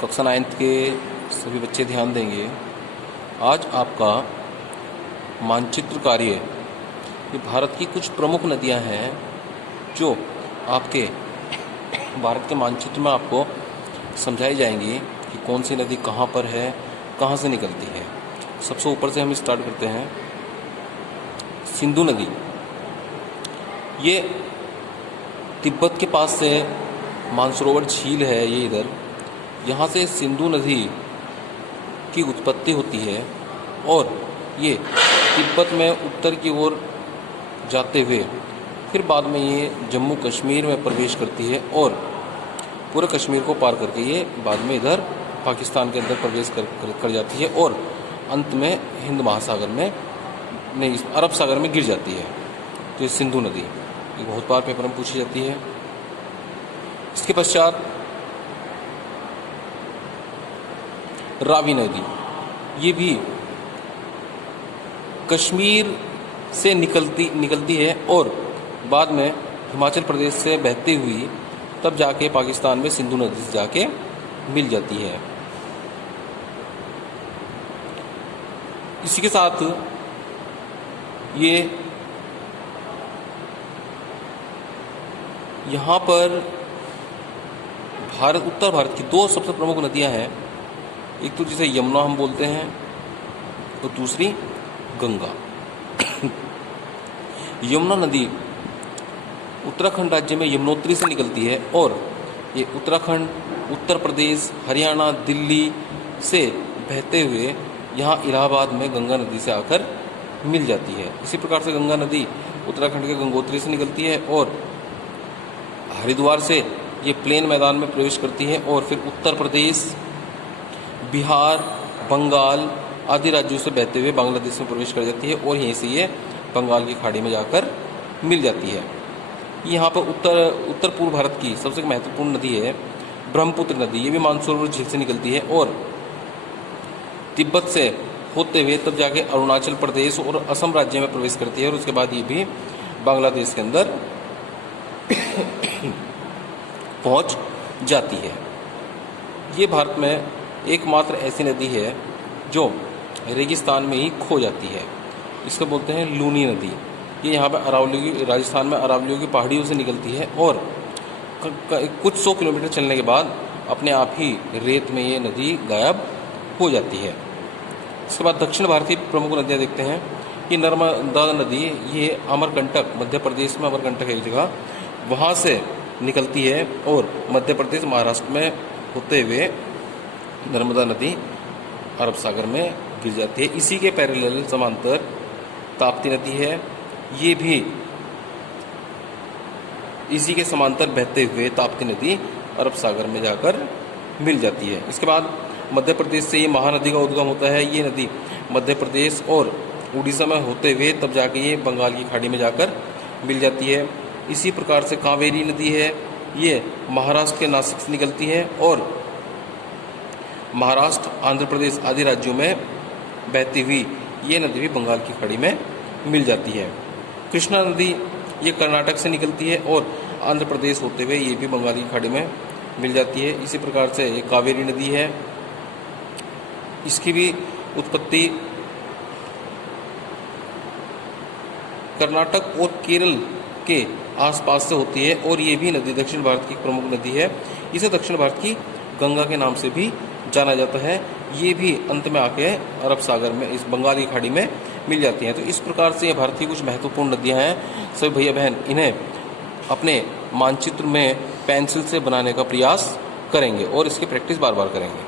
कक्षा 9th के सभी बच्चे ध्यान देंगे। आज आपका मानचित्र कार्य, ये भारत की कुछ प्रमुख नदियां हैं जो आपके भारत के मानचित्र में आपको समझाई जाएंगी कि कौन सी नदी कहाँ पर है, कहाँ से निकलती है। सबसे ऊपर से हम स्टार्ट करते हैं। सिंधु नदी, ये तिब्बत के पास से मानसरोवर झील है, ये इधर, यहाँ से सिंधु नदी की उत्पत्ति होती है और ये तिब्बत में उत्तर की ओर जाते हुए फिर बाद में ये जम्मू कश्मीर में प्रवेश करती है और पूरे कश्मीर को पार करके ये बाद में इधर पाकिस्तान के अंदर प्रवेश कर जाती है और अंत में हिंद महासागर में नहीं, अरब सागर में गिर जाती है। तो ये सिंधु नदी ये बहुत बार पेपर में पूछी जाती है। इसके पश्चात रावी नदी, ये भी कश्मीर से निकलती है और बाद में हिमाचल प्रदेश से बहती हुई तब जाके पाकिस्तान में सिंधु नदी से जाके मिल जाती है। इसी के साथ ये यहाँ पर उत्तर भारत की दो सबसे प्रमुख नदियाँ हैं। एक तो जिसे यमुना हम बोलते हैं और दूसरी गंगा। यमुना नदी उत्तराखंड राज्य में यमुनोत्री से निकलती है और ये उत्तराखंड, उत्तर प्रदेश, हरियाणा, दिल्ली से बहते हुए यहाँ इलाहाबाद में गंगा नदी से आकर मिल जाती है। इसी प्रकार से गंगा नदी उत्तराखंड के गंगोत्री से निकलती है और हरिद्वार से ये प्लेन मैदान में प्रवेश करती है और फिर उत्तर प्रदेश, बिहार, बंगाल आदि राज्यों से बहते हुए बांग्लादेश में प्रवेश कर जाती है और यहीं से ये बंगाल की खाड़ी में जाकर मिल जाती है। यहाँ पर उत्तर पूर्व भारत की सबसे महत्वपूर्ण नदी है ब्रह्मपुत्र नदी। ये भी मानसरोवर झील से निकलती है और तिब्बत से होते हुए तब जाके अरुणाचल प्रदेश और असम राज्य में प्रवेश करती है और उसके बाद ये भी बांग्लादेश के अंदर पहुंच जाती है। ये भारत में एकमात्र ऐसी नदी है जो रेगिस्तान में ही खो जाती है। इसको बोलते हैं लूनी नदी। ये यहाँ पर राजस्थान में अरावलियों की पहाड़ियों से निकलती है और कुछ 100 किलोमीटर चलने के बाद अपने आप ही रेत में ये नदी गायब हो जाती है। इसके बाद दक्षिण भारतीय प्रमुख नदियाँ देखते हैं कि नर्मदा नदी, ये अमरकंटक, मध्य प्रदेश में अमरकंटक है एक जगह, वहाँ से निकलती है और मध्य प्रदेश, महाराष्ट्र में होते हुए नर्मदा नदी अरब सागर में गिर जाती है। इसी के पैरेलल समांतर ताप्ती नदी है, ये भी इसी के समांतर बहते हुए ताप्ती नदी अरब सागर में जाकर मिल जाती है। इसके बाद मध्य प्रदेश से ये महानदी का उद्गम होता है। ये नदी मध्य प्रदेश और उड़ीसा में होते हुए तब जाके ये बंगाल की खाड़ी में जाकर मिल जाती है। इसी प्रकार से कावेरी नदी है, ये महाराष्ट्र के नासिक से निकलती है और महाराष्ट्र, आंध्र प्रदेश आदि राज्यों में बहती हुई ये नदी भी बंगाल की खाड़ी में मिल जाती है। कृष्णा नदी, ये कर्नाटक से निकलती है और आंध्र प्रदेश होते हुए ये भी बंगाल की खाड़ी में मिल जाती है। इसी प्रकार से ये कावेरी नदी है, इसकी भी उत्पत्ति कर्नाटक और केरल के आसपास से होती है और ये भी नदी दक्षिण भारत की प्रमुख नदी है। इसे दक्षिण भारत की गंगा के नाम से भी जाना जाता है। ये भी अंत में आके अरब सागर में, इस बंगाल की खाड़ी में मिल जाती हैं। तो इस प्रकार से ये भारत की कुछ महत्वपूर्ण नदियां हैं। सभी भैया बहन इन्हें अपने मानचित्र में पेंसिल से बनाने का प्रयास करेंगे और इसकी प्रैक्टिस बार बार करेंगे।